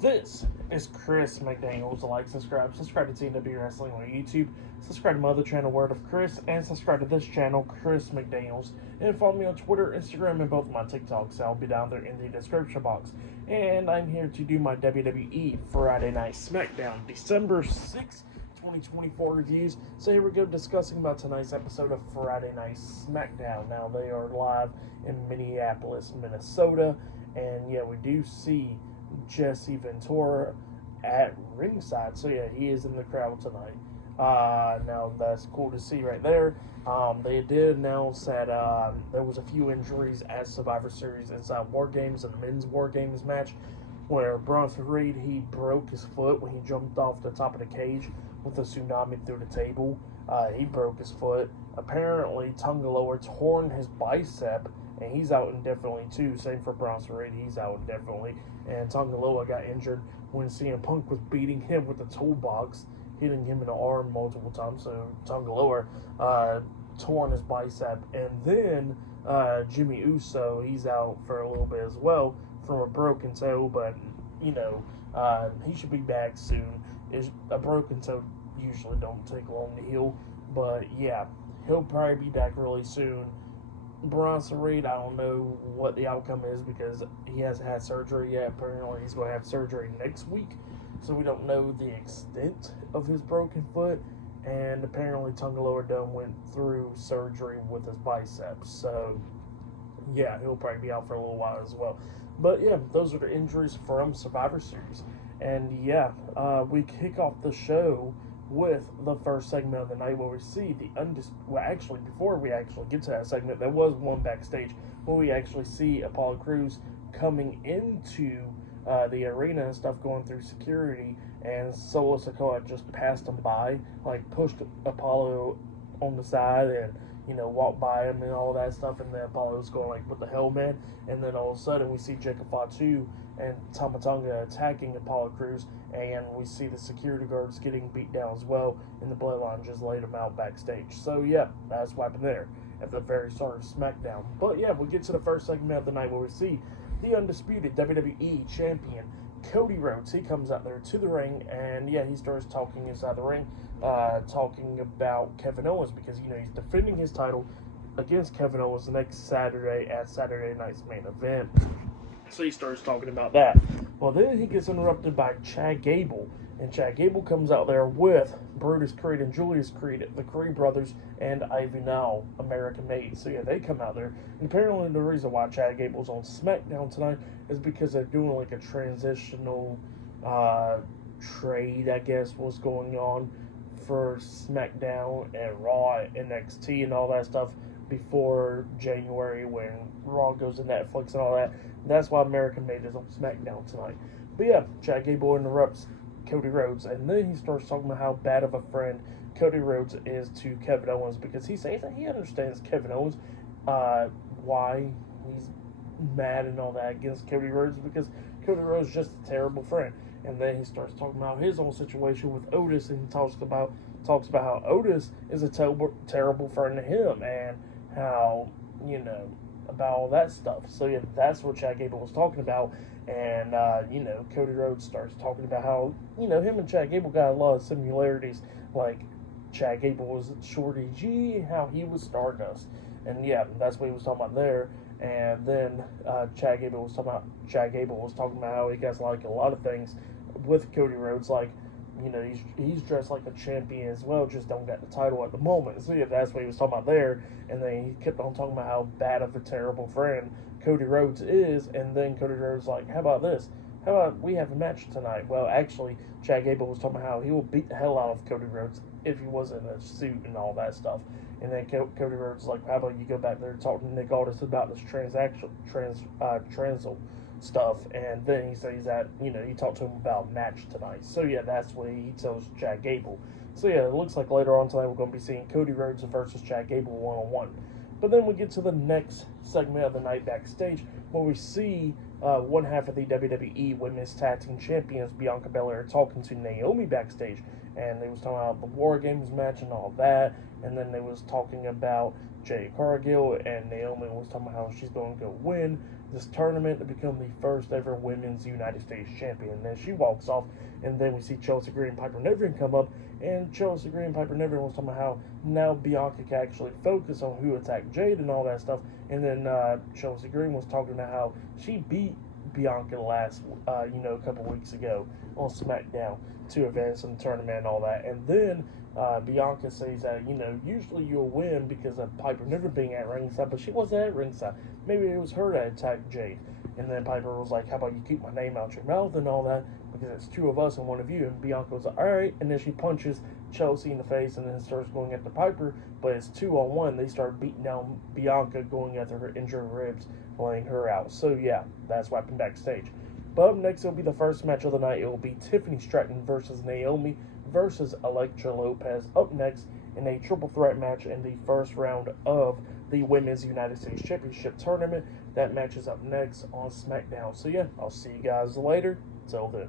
This is Chris McDaniels. Like, subscribe to TNW Wrestling on YouTube. Subscribe to my other channel, Word of Chris, and subscribe to this channel, Chris McDaniels. And follow me on Twitter, Instagram, and both of my TikToks. I'll be down there in the description box. And I'm here to do my WWE Friday Night SmackDown December 6th, 2024 reviews. So here we go, discussing about tonight's episode of Friday Night SmackDown. Now, they are live in Minneapolis, Minnesota. And yeah, we do see Jesse Ventura at ringside. So yeah, he is in the crowd tonight. Now that's cool to see right there. They did announce that there was a few injuries at Survivor Series inside War Games and the men's War Games match, where Bronson Reed, he broke his foot when he jumped off the top of the cage with a tsunami through the table. He broke his foot. Apparently, Tungaloa torn his bicep, and he's out indefinitely too. Same for Bronson Reed, he's out indefinitely. And Tungaloa got injured when CM Punk was beating him with the toolbox, hitting him in the arm multiple times. So Tungaloa torn his bicep. And then Jimmy Uso, he's out for a little bit as well from a broken toe, but you know, he should be back soon. A broken toe usually don't take long to heal, but yeah, he'll probably be back really soon. Bronson Reed, I don't know what the outcome is because he hasn't had surgery yet. Apparently, he's going to have surgery next week, so we don't know the extent of his broken foot. And apparently, Tungaloa Dome went through surgery with his biceps, so yeah, he'll probably be out for a little while as well. But yeah, those are the injuries from Survivor Series. And yeah, we kick off the show with the first segment of the night where we see the well, actually, before we actually get to that segment, there was one backstage where we actually see Apollo Crews coming into the arena and stuff, going through security, and Solo Sikoa just passed him by, like pushed Apollo on the side and, you know, walked by him and all that stuff, and then Apollo's going like, what the hell, man? And then all of a sudden we see Jacob Fatu and Tama Tonga attacking Apollo Crews, and we see the security guards getting beat down as well, and the Bloodline just laid them out backstage. So yeah, that's what happened there at the very start of SmackDown. But yeah, we get to the first segment of the night where we see the Undisputed WWE Champion, Cody Rhodes. He comes out there to the ring, and yeah, he starts talking inside the ring, talking about Kevin Owens, because, you know, he's defending his title against Kevin Owens next Saturday at Saturday Night's Main Event. So he starts talking about that. Well, then he gets interrupted by Chad Gable, and Chad Gable comes out there with Brutus Creed and Julius Creed, the Creed brothers, and Ivy Nile, American Made. So yeah, they come out there, and apparently the reason why Chad Gable's on SmackDown tonight is because they're doing like a transitional trade, I guess, was going on for SmackDown and Raw and NXT and all that stuff before January when Raw goes to Netflix and all that. That's why American Made is on SmackDown tonight. But yeah, Chad Gable interrupts Cody Rhodes, and then he starts talking about how bad of a friend Cody Rhodes is to Kevin Owens, because he says that he understands Kevin Owens, why he's mad and all that against Cody Rhodes, because Cody Rhodes is just a terrible friend. And then he starts talking about his own situation with Otis, and he talks about how Otis is a terrible friend to him, and how, you know, about all that stuff. So yeah, that's what Chad Gable was talking about. And you know, Cody Rhodes starts talking about how, you know, him and Chad Gable got a lot of similarities. Like, Chad Gable was Shorty G, how he was Stardust, and yeah, that's what he was talking about there. And then Chad Gable was talking about how he gets like a lot of things with Cody Rhodes, like, you know, he's dressed like a champion as well, just don't get the title at the moment. So yeah, that's what he was talking about there. And then he kept on talking about how bad of a terrible friend Cody Rhodes is. And then Cody Rhodes like, how about this? How about we have a match tonight? Well, actually, Chad Gable was talking about how he will beat the hell out of Cody Rhodes if he was in a suit and all that stuff. And then Cody Rhodes like, how about you go back there and talk to Nick Aldis about this transil stuff. And then he says that, you know, you talk to him about match tonight. So yeah, that's what he tells Chad Gable. So yeah, it looks like later on tonight we're going to be seeing Cody Rhodes versus Chad Gable one-on-one. But then we get to the next segment of the night backstage, where we see one half of the WWE Women's Tag Team Champions, Bianca Belair, talking to Naomi backstage. And they was talking about the War Games match and all that. And then they was talking about Jade Cargill, and Naomi was talking about how she's going to go win. this tournament to become the first ever women's United States champion. And then she walks off, and then we see Chelsea Green and Piper Niven come up, and Chelsea Green and Piper Niven was talking about how now Bianca can actually focus on who attacked Jade and all that stuff. And then Chelsea Green was talking about how she beat Bianca last, a couple weeks ago on SmackDown to advance in the tournament and all that. And then Bianca says that, usually you'll win because of Piper Niven being at ringside, but she wasn't at ringside. Maybe it was her that attacked Jade. And then Piper was like, how about you keep my name out your mouth and all that, because it's two of us and one of you. And Bianca was like, all right. And then she punches Chelsea in the face and then starts going after Piper, but it's 2-on-1. They start beating down Bianca, going after her injured ribs, laying her out. So yeah, that's what happened backstage. But up next, it'll be the first match of the night. It will be Tiffany Stratton versus Naomi versus Elektra Lopez up next in a triple threat match in the first round of the Women's United States Championship Tournament. That match is up next on SmackDown. So yeah, I'll see you guys later. Till then.